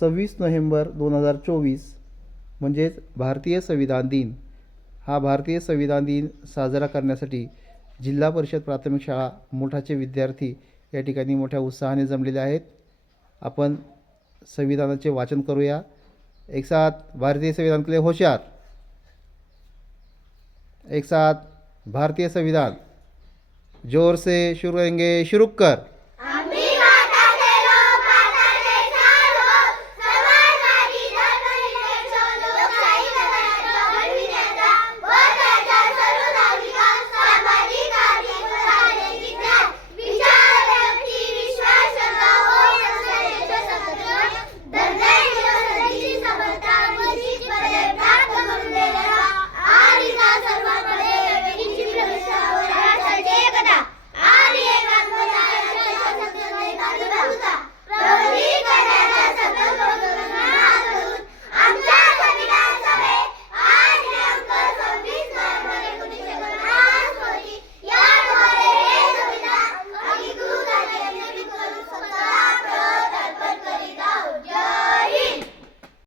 सव्वीस नोव्हेंबर दोन हजार चोवीस म्हणजेच भारतीय संविधान दिन. हा भारतीय संविधान दिन साजरा करण्यासाठी जिल्हा परिषद प्राथमिक शाळा मोठाचे विद्यार्थी या ठिकाणी मोठ्या उत्साहाने जमलेले आहेत. आपण संविधानाचे वाचन करूया. एक साथ भारतीय संविधान के होशियार. एक साथ भारतीय संविधान. जोर से शुरू करेंगे शुरू कर